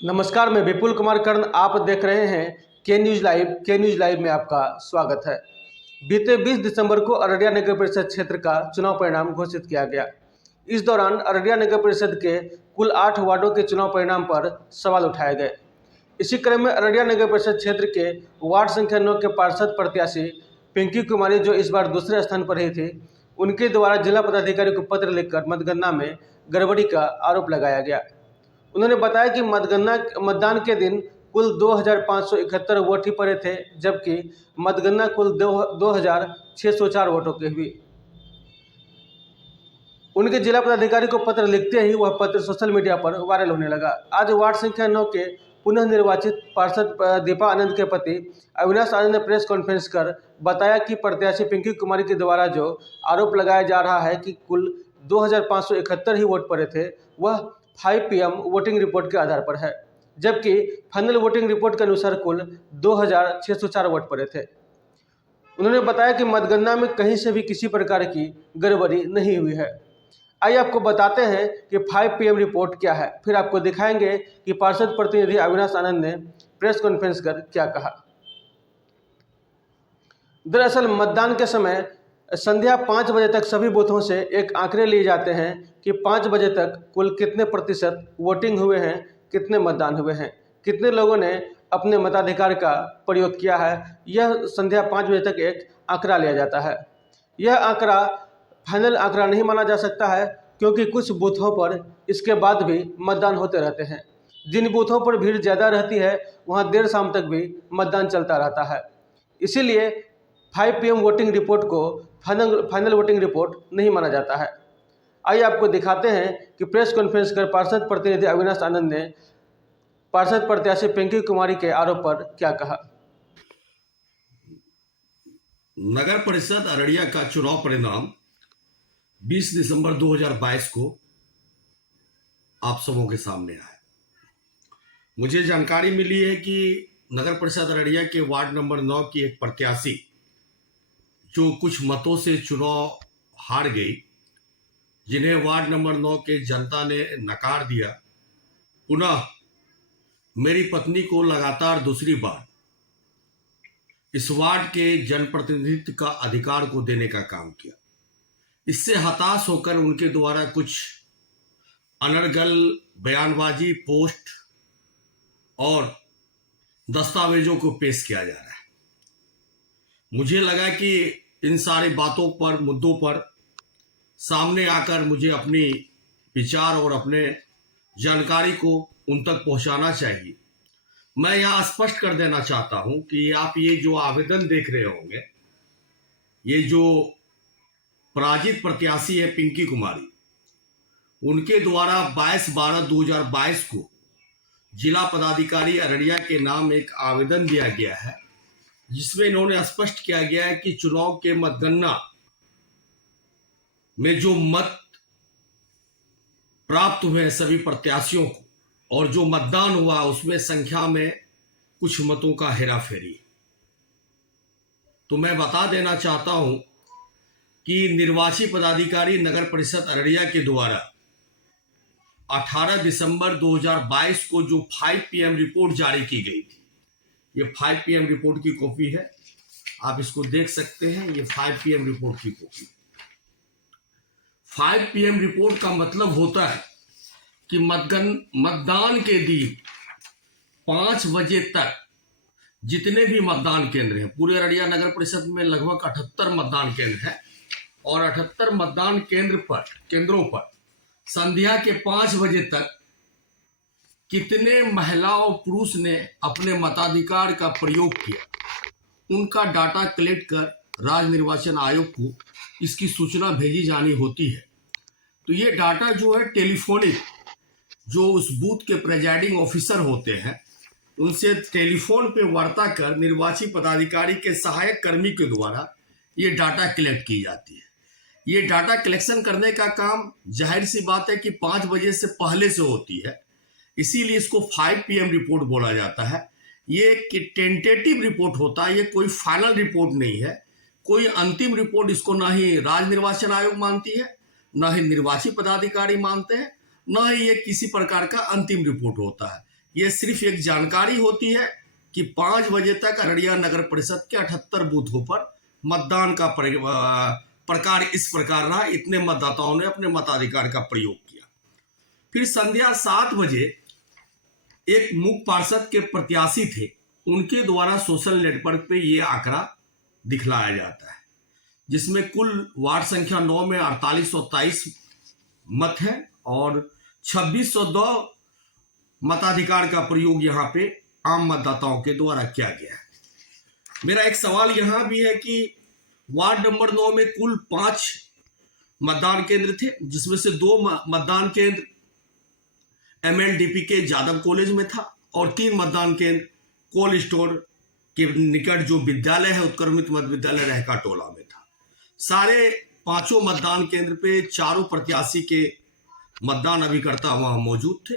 नमस्कार, मैं विपुल कुमार कर्ण। आप देख रहे हैं के न्यूज़ लाइव। के न्यूज़ लाइव में आपका स्वागत है। बीते 20 दिसंबर को अररिया नगर परिषद क्षेत्र का चुनाव परिणाम घोषित किया गया। इस दौरान अररिया नगर परिषद के कुल 8 वार्डों के चुनाव परिणाम पर सवाल उठाए गए। इसी क्रम में अररिया नगर परिषद क्षेत्र के वार्ड संख्या 9 के पार्षद प्रत्याशी पिंकी कुमारी, जो इस बार दूसरे स्थान पर रही थी, उनके द्वारा जिला पदाधिकारी को पत्र लिखकर मतगणना में गड़बड़ी का आरोप लगाया गया। उन्होंने बताया कि मतदान के दिन कुल 2,571 वोट ही पड़े थे, जबकि मतगणना कुल 2,604 वोटों की हुई। उनके जिला पदाधिकारी को पत्र लिखते ही वह पत्र सोशल मीडिया पर वायरल होने लगा। आज वार्ड संख्या 9 के पुनः निर्वाचित पार्षद दीपा आनंद के पति अविनाश आनंद ने प्रेस कॉन्फ्रेंस कर बताया कि प्रत्याशी पिंकी कुमारी के द्वारा जो आरोप लगाया जा रहा है कि कुल 2,571 ही वोट पड़े थे, वह 5 PM वोटिंग रिपोर्ट के आधार पर है, जबकि फाइनल वोटिंग रिपोर्ट के अनुसार कुल 2,604 वोट पड़े थे। उन्होंने बताया कि मतगणना में कहीं से भी किसी प्रकार की गड़बड़ी नहीं हुई है। आइए आपको बताते हैं कि 5 PM रिपोर्ट क्या है, फिर आपको दिखाएंगे कि पार्षद प्रतिनिधि अविनाश आनंद ने प्रेस कॉन्फ्रेंस कर क्या कहा। दरअसल मतदान के समय संध्या 5 बजे तक सभी बूथों से एक आंकड़े लिए जाते हैं कि 5 बजे तक कुल कितने प्रतिशत वोटिंग हुए हैं, कितने मतदान हुए हैं, कितने लोगों ने अपने मताधिकार का प्रयोग किया है। यह संध्या 5 बजे तक एक आंकड़ा लिया जाता है। यह आंकड़ा फाइनल आंकड़ा नहीं माना जा सकता है, क्योंकि कुछ बूथों पर इसके बाद भी मतदान होते रहते हैं। जिन बूथों पर भीड़ ज़्यादा रहती है वहाँ देर शाम तक भी मतदान चलता रहता है। इसीलिए 5 PM वोटिंग रिपोर्ट को फाइनल वोटिंग रिपोर्ट नहीं माना जाता है। आइए आपको दिखाते हैं कि प्रेस कॉन्फ्रेंस कर पार्षद प्रतिनिधि अविनाश आनंद ने पार्षद प्रत्याशी पिंकी कुमारी के आरोप पर क्या कहा। नगर परिषद अररिया का चुनाव परिणाम 20 दिसंबर 2022 को आप सबों के सामने आया। मुझे जानकारी मिली है कि नगर परिषद अररिया के वार्ड नंबर 9 की एक प्रत्याशी जो कुछ मतों से चुनाव हार गई, जिन्हें वार्ड नंबर 9 के जनता ने नकार दिया, पुनः मेरी पत्नी को लगातार दूसरी बार इस वार्ड के जनप्रतिनिधित्व का अधिकार को देने का काम किया। इससे हताश होकर उनके द्वारा कुछ अनर्गल बयानबाजी, पोस्ट और दस्तावेजों को पेश किया जा रहा है। मुझे लगा कि इन सारी बातों पर, मुद्दों पर सामने आकर मुझे अपनी विचार और अपने जानकारी को उन तक पहुंचाना चाहिए। मैं यहाँ स्पष्ट कर देना चाहता हूं कि आप ये जो आवेदन देख रहे होंगे, ये जो पराजित प्रत्याशी है पिंकी कुमारी, उनके द्वारा 22/12/2022 को जिला पदाधिकारी अररिया के नाम एक आवेदन दिया गया है, जिसमें इन्होंने स्पष्ट किया गया है कि चुनाव के मतगणना में जो मत प्राप्त हुए हैं सभी प्रत्याशियों को, और जो मतदान हुआ उसमें संख्या में कुछ मतों का हेराफेरी। तो मैं बता देना चाहता हूं कि निर्वाची पदाधिकारी नगर परिषद अररिया के द्वारा 18 दिसंबर 2022 को जो 5 PM रिपोर्ट जारी की गई थी, ये 5 PM रिपोर्ट की कॉपी है, आप इसको देख सकते हैं। ये 5 PM रिपोर्ट की कॉपी। 5 PM रिपोर्ट का मतलब होता है कि मतदान के दिन 5 बजे तक जितने भी मतदान केंद्र हैं, पूरे अररिया नगर परिषद में लगभग 78 मतदान केंद्र हैं, और 78 मतदान केंद्रों पर संध्या के 5 बजे तक कितने महिला और पुरुष ने अपने मताधिकार का प्रयोग किया, उनका डाटा कलेक्ट कर राज्य निर्वाचन आयोग को इसकी सूचना भेजी जानी होती है। तो ये डाटा जो है टेलीफोनिक, जो उस बूथ के प्रेजाइडिंग ऑफिसर होते हैं, उनसे टेलीफोन पे वार्ता कर निर्वाची पदाधिकारी के सहायक कर्मी के द्वारा ये डाटा कलेक्ट की जाती है। ये डाटा कलेक्शन करने का काम जाहिर सी बात है कि 5 बजे से पहले से होती है, इसीलिए इसको 5 PM रिपोर्ट बोला जाता है। ये एक टेंटेटिव रिपोर्ट होता है, ये कोई फाइनल रिपोर्ट नहीं है, कोई अंतिम रिपोर्ट इसको ना ही राज्य निर्वाचन आयोग मानती है, ना ही निर्वाची पदाधिकारी मानते हैं, ना ही ये किसी प्रकार का अंतिम रिपोर्ट होता है। ये सिर्फ एक जानकारी होती है कि 5 बजे तक अररिया नगर परिषद के 78 बूथों पर मतदान का प्रकार इस प्रकार रहा। इतने मतदाताओं ने अपने मताधिकार का प्रयोग किया। फिर संध्या 7 बजे एक मुख्य पार्षद के प्रत्याशी थे, उनके द्वारा सोशल नेटवर्क पे ये आंकड़ा दिखलाया जाता है, जिसमें कुल वार्ड संख्या 9 में 4823 मत है और 2602 मताधिकार का प्रयोग यहाँ पे आम मतदाताओं के द्वारा किया गया है। मेरा एक सवाल यहाँ भी है कि वार्ड नंबर 9 में कुल 5 मतदान केंद्र थे, जिसमें से 2 मतदान केंद्र MLDP के जादव कॉलेज में था और 3 मतदान केंद्र कोल्ड स्टोर के निकट जो विद्यालय है उत्क्रमित मध्य विद्यालय रहका टोला में था। सारे 5 मतदान केंद्र पे 4 प्रत्याशी के मतदान अभिकर्ता वहां मौजूद थे।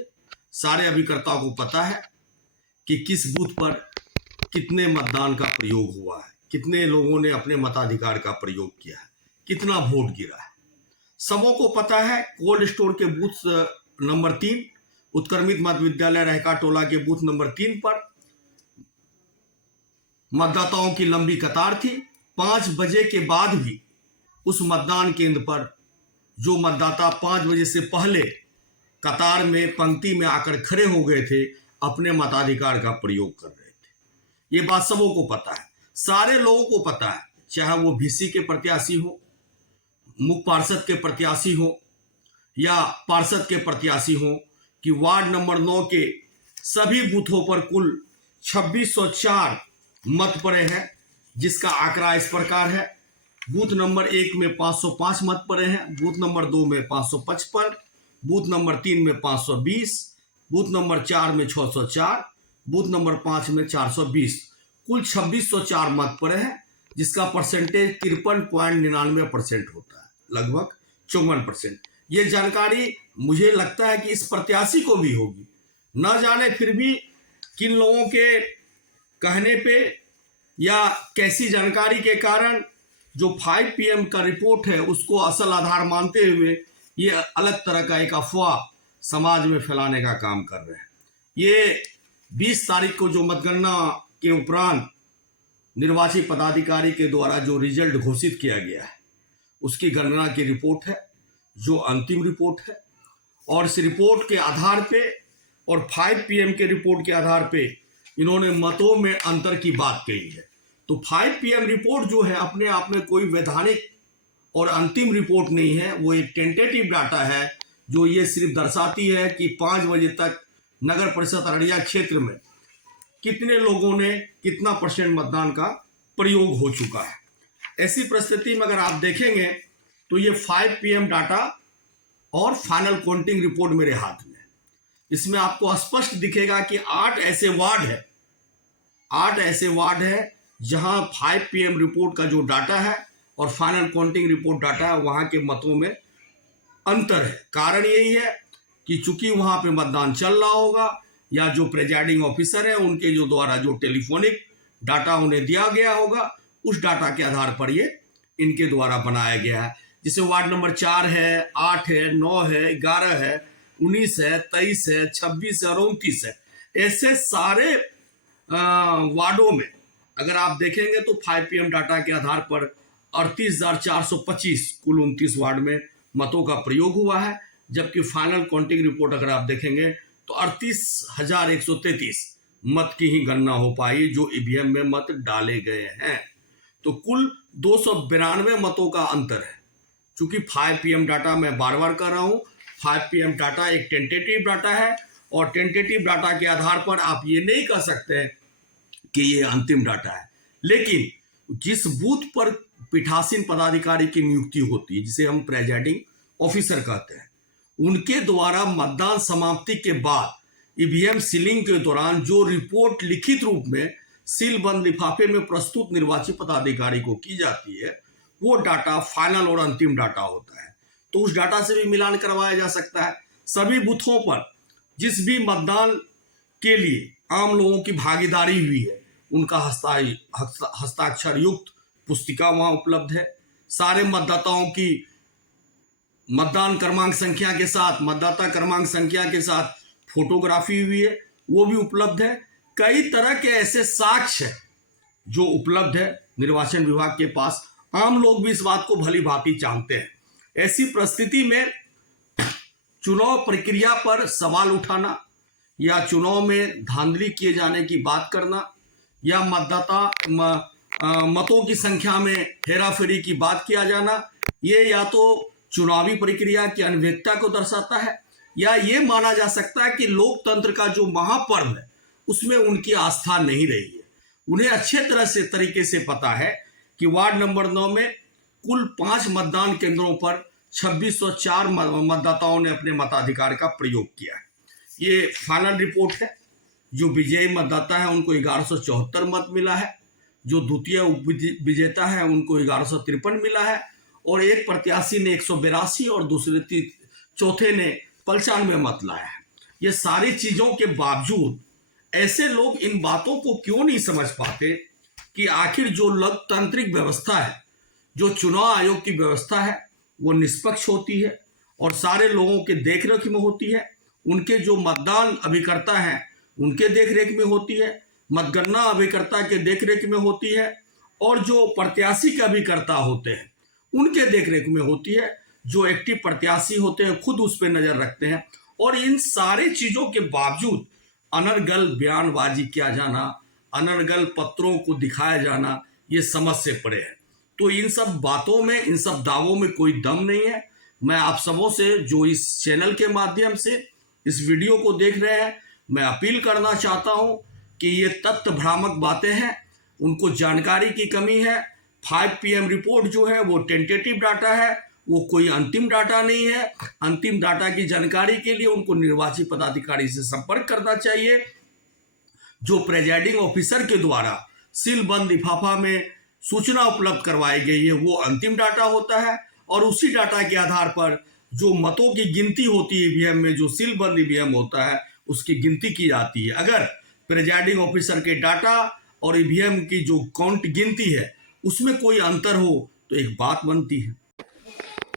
सारे अभिकर्ताओं को पता है कि किस बूथ पर कितने मतदान का प्रयोग हुआ है, कितने लोगों ने अपने मताधिकार का प्रयोग किया है, कितना वोट गिरा है। सबों को पता है कोल्ड स्टोर के बूथ नंबर 3 उत्क्रमित मध्य विद्यालय रहका टोला के बूथ नंबर 3 पर मतदाताओं की लंबी कतार थी। 5 बजे के बाद भी उस मतदान केंद्र पर जो मतदाता 5 बजे से पहले कतार में पंक्ति में आकर खड़े हो गए थे, अपने मताधिकार का प्रयोग कर रहे थे। ये बात सबों को पता है, सारे लोगों को पता है, चाहे वो VC के प्रत्याशी हो, मुख्य पार्षद के प्रत्याशी हो या पार्षद के प्रत्याशी हो, कि वार्ड नंबर 9 के सभी बूथों पर कुल 2604 मत पड़े हैं, जिसका आंकड़ा इस प्रकार है। बूथ नंबर 1 में 505 मत पड़े हैं, बूथ नंबर 2 में 555, बूथ नंबर 3 में 520, बूथ नंबर 4 में 604, बूथ नंबर 5 में 420, कुल 2604 मत पड़े हैं, जिसका परसेंटेज 53.99% होता है, लगभग 54%। ये जानकारी मुझे लगता है कि इस प्रत्याशी को भी होगी, न जाने फिर भी किन लोगों के कहने पे या कैसी जानकारी के कारण जो 5 PM का रिपोर्ट है उसको असल आधार मानते हुए ये अलग तरह का एक अफवाह समाज में फैलाने का काम कर रहे हैं। ये 20 तारीख को जो मतगणना के उपरांत निर्वाची पदाधिकारी के द्वारा जो रिजल्ट घोषित किया गया है, उसकी गणना की रिपोर्ट है, जो अंतिम रिपोर्ट है, और इस रिपोर्ट के आधार पे और 5 PM के रिपोर्ट के आधार पे इन्होंने मतों में अंतर की बात कही है। तो 5 PM रिपोर्ट जो है अपने आप में कोई वैधानिक और अंतिम रिपोर्ट नहीं है, वो एक टेंटेटिव डाटा है, जो ये सिर्फ दर्शाती है कि 5 बजे तक नगर परिषद अररिया क्षेत्र में कितने लोगों ने कितना % मतदान का प्रयोग हो चुका है। ऐसी परिस्थिति में अगर आप देखेंगे तो ये 5 PM डाटा और फाइनल काउंटिंग रिपोर्ट मेरे हाथ में, इसमें आपको स्पष्ट दिखेगा कि 8 ऐसे वार्ड है जहां 5 PM रिपोर्ट का जो डाटा है और फाइनल काउंटिंग रिपोर्ट डाटा है, वहां के मतों में अंतर है। कारण यही है कि चूंकि वहां पे मतदान चल रहा होगा या जो प्रेजाइडिंग ऑफिसर है उनके जो द्वारा जो टेलीफोनिक डाटा उन्हें दिया गया होगा, उस डाटा के आधार पर ये इनके द्वारा बनाया गया है। जिसे वार्ड नंबर 4 है, 8 है, 9 है, 11 है, 19 है, 23 है, 26 है और 29 है। ऐसे सारे वार्डों में अगर आप देखेंगे तो 5 PM डाटा के आधार पर 38,425 कुल 29 वार्ड में मतों का प्रयोग हुआ है, जबकि फाइनल काउंटिंग रिपोर्ट अगर आप देखेंगे तो 38,133 मत की ही गणना हो पाई जो EVM में मत डाले गए हैं। तो कुल 292 मतों का अंतर है। चूंकि 5 PM डाटा मैं बार बार कर रहा हूं, 5 PM डाटा एक टेंटेटिव डाटा है और टेंटेटिव डाटा के आधार पर आप ये नहीं कह सकते कि ये अंतिम डाटा है। लेकिन जिस बूथ पर पीठासीन पदाधिकारी की नियुक्ति होती है, जिसे हम प्रेजाइडिंग ऑफिसर कहते हैं, उनके द्वारा मतदान समाप्ति के बाद EVM सीलिंग के दौरान जो रिपोर्ट लिखित रूप में सीलबंद लिफाफे में प्रस्तुत निर्वाचित पदाधिकारी को की जाती है, वो डाटा फाइनल और अंतिम डाटा होता है। तो उस डाटा से भी मिलान करवाया जा सकता है। सभी बूथों पर जिस भी मतदान के लिए आम लोगों की भागीदारी हुई है, उनका हस्ताक्षर युक्त पुस्तिका वहां उपलब्ध है। सारे मतदाताओं की मतदान क्रमांक संख्या के साथ, मतदाता क्रमांक संख्या के साथ फोटोग्राफी हुई है वो भी उपलब्ध है। कई तरह के ऐसे साक्ष्य है जो उपलब्ध है निर्वाचन विभाग के पास। आम लोग भी इस बात को भली भांति जानते हैं। ऐसी परिस्थिति में चुनाव प्रक्रिया पर सवाल उठाना या चुनाव में धांधली किए जाने की बात करना या मतों की संख्या में हेराफेरी की बात किया जाना, ये या तो चुनावी प्रक्रिया की अनैतिकता को दर्शाता है या ये माना जा सकता है कि लोकतंत्र का जो महापर्व है उसमें उनकी आस्था नहीं रही है। उन्हें अच्छे तरह से तरीके से पता है कि वार्ड नंबर 9 में कुल 5 मतदान केंद्रों पर 2604 मतदाताओं ने अपने मताधिकार का प्रयोग किया है। ये फाइनल रिपोर्ट है। जो विजयी मतदाता है उनको 1174 मत मिला है, जो द्वितीय विजेता है उनको 1153 मिला है, और एक प्रत्याशी ने 182 और दूसरे चौथे ने 95 मत लाया है। ये सारी चीजों के बावजूद ऐसे लोग इन बातों को क्यों नहीं समझ पाते कि आखिर जो लोकतांत्रिक व्यवस्था है, जो चुनाव आयोग की व्यवस्था है, वो निष्पक्ष होती है और सारे लोगों के देखरेख में होती है। उनके जो मतदान अभिकर्ता हैं उनके देखरेख में होती है, मतगणना अभिकर्ता के देखरेख में होती है, और जो प्रत्याशी के अभिकर्ता होते हैं उनके देखरेख में होती है। जो एक्टिव प्रत्याशी होते हैं खुद उस पर नजर रखते हैं। और इन सारे चीजों के बावजूद अनर्गल बयानबाजी किया जाना, अनर्गल पत्रों को दिखाया जाना, ये समझ से परे है। तो इन सब बातों में, इन सब दावों में कोई दम नहीं है। मैं आप सबों से जो इस चैनल के माध्यम से इस वीडियो को देख रहे हैं, मैं अपील करना चाहता हूं कि ये तथ्य भ्रामक बातें हैं, उनको जानकारी की कमी है। 5 PM रिपोर्ट जो है वो टेंटेटिव डाटा है, वो कोई अंतिम डाटा नहीं है। अंतिम डाटा की जानकारी के लिए उनको निर्वाची पदाधिकारी से संपर्क करना चाहिए। जो प्रेजाइडिंग ऑफिसर के द्वारा सीलबंद लिफाफा में सूचना उपलब्ध करवाई गई है वो अंतिम डाटा होता है, और उसी डाटा के आधार पर जो मतों की गिनती होती है ईवीएम में, जो सीलबंद ईवीएम होता है उसकी गिनती की जाती है। अगर प्रेजाइडिंग ऑफिसर के डाटा और ईवीएम की जो काउंट गिनती है उसमें कोई अंतर हो तो एक बात बनती है।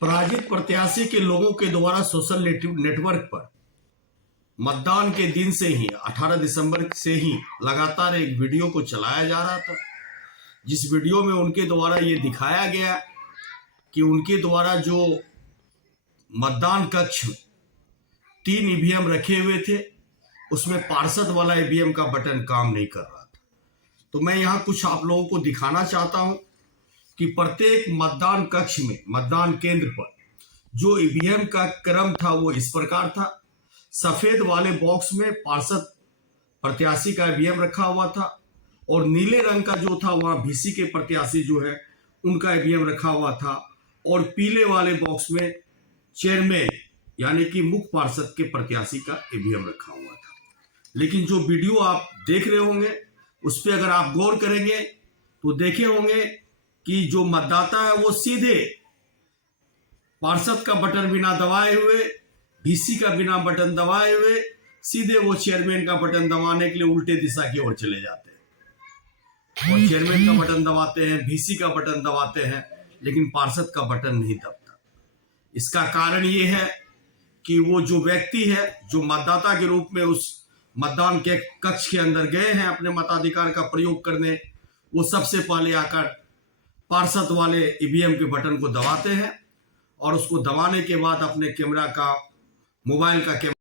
पराजित प्रत्याशी के लोगों के द्वारा सोशल नेटवर्क पर मतदान के दिन से ही 18 दिसंबर से ही लगातार एक वीडियो को चलाया जा रहा था, जिस वीडियो में उनके द्वारा ये दिखाया गया कि उनके द्वारा जो मतदान कक्ष 3 ईवीएम रखे हुए थे उसमें पार्षद वाला ईवीएम का बटन काम नहीं कर रहा था। तो मैं यहाँ कुछ आप लोगों को दिखाना चाहता हूँ कि प्रत्येक मतदान कक्ष में, मतदान केंद्र पर जो ईवीएम का क्रम था वो इस प्रकार था। सफेद वाले बॉक्स में पार्षद प्रत्याशी का ईवीएम रखा हुआ था, और नीले रंग का जो था वहां VC के प्रत्याशी जो है उनका ईवीएम रखा हुआ था, और पीले वाले बॉक्स में चेयरमैन यानी कि मुख्य पार्षद के प्रत्याशी का ईवीएम रखा हुआ था। लेकिन जो वीडियो आप देख रहे होंगे उस पर अगर आप गौर करेंगे तो देखे होंगे कि जो मतदाता है वो सीधे पार्षद का बटन बिना दबाए हुए, VC का बिना बटन दबाए हुए, सीधे वो चेयरमैन का बटन दबाने के लिए उल्टे दिशा की ओर चले जाते हैं, और चेयरमैन का बटन दबाते हैं, VC का बटन दबाते हैं, लेकिन पार्षद का बटन नहीं दबता। इसका कारण ये है कि वो जो व्यक्ति है जो मतदाता के रूप में उस मतदान के कक्ष के अंदर गए हैं अपने मताधिकार का प्रयोग करने, वो सबसे पहले आकर पार्षद वाले ईवीएम के बटन को दबाते हैं, और उसको दबाने के बाद अपने कैमरा का, मोबाइल का कैमरा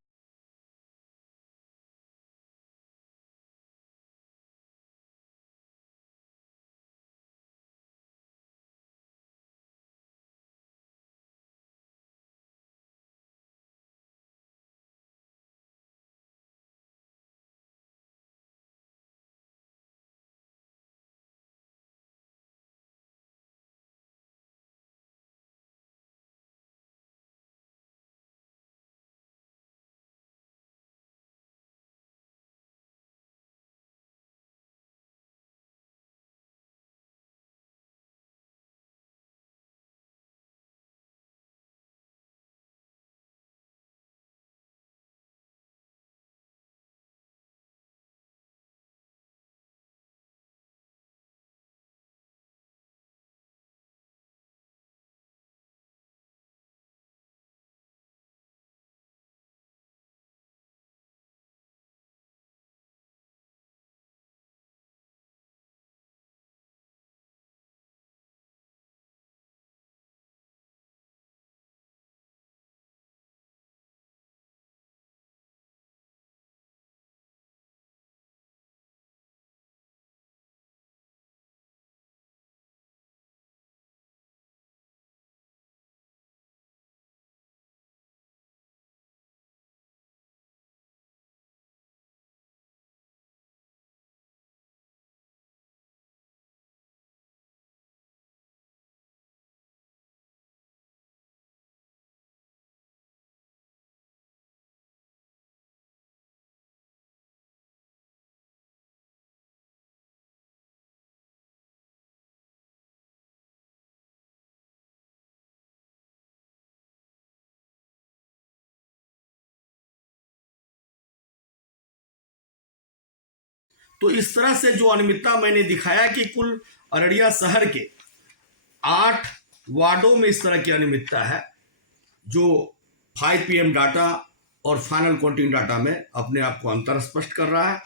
तो इस तरह से जो अनियमितता मैंने दिखाया कि कुल अररिया शहर के 8 वार्डों में इस तरह की अनियमितता है, जो 5 PM डाटा और फाइनल काउंटिंग डाटा में अपने आप को अंतर स्पष्ट कर रहा है।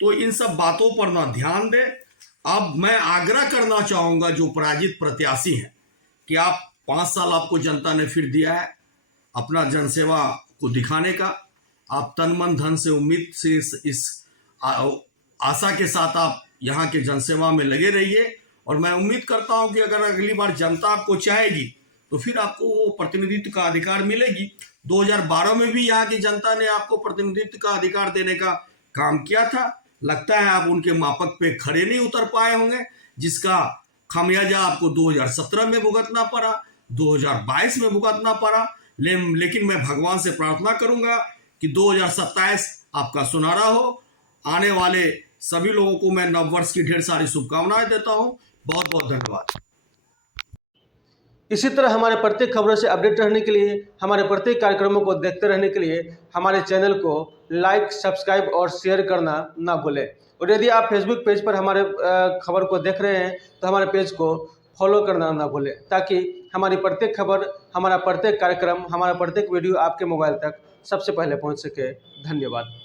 तो इन सब बातों पर ना ध्यान दें। अब मैं आग्रह करना चाहूँगा जो पराजित प्रत्याशी हैं कि आप 5 साल आपको जनता ने फिर दिया है अपना जनसेवा को दिखाने का। आप तन मन धन से उम्मीद से इस आशा के साथ आप यहाँ के जनसेवा में लगे रहिए, और मैं उम्मीद करता हूँ कि अगर अगली बार जनता आपको चाहेगी तो फिर आपको वो प्रतिनिधित्व का अधिकार मिलेगी। 2012 में भी यहाँ की जनता ने आपको प्रतिनिधित्व का अधिकार देने का काम किया था। लगता है आप उनके मापक पे खड़े नहीं उतर पाए होंगे, जिसका खामियाजा आपको 2017 में भुगतना पड़ा, 2022 में भुगतना पड़ा। लेकिन मैं भगवान से प्रार्थना करूंगा कि 2027 आपका सुनहरा हो। आने वाले सभी लोगों को मैं नववर्ष की ढेर सारी शुभकामनाएं देता हूं। बहुत बहुत धन्यवाद। इसी तरह हमारे प्रत्येक खबरों से अपडेट रहने के लिए, हमारे प्रत्येक कार्यक्रमों को देखते रहने के लिए हमारे चैनल को लाइक, सब्सक्राइब और शेयर करना ना भूलें। और यदि आप फेसबुक पेज पर हमारे खबर को देख रहे हैं तो हमारे पेज को फॉलो करना ना भूलें, ताकि हमारी प्रत्येक खबर, हमारा प्रत्येक कार्यक्रम, हमारा प्रत्येक वीडियो आपके मोबाइल तक सबसे पहले पहुंच सके। धन्यवाद।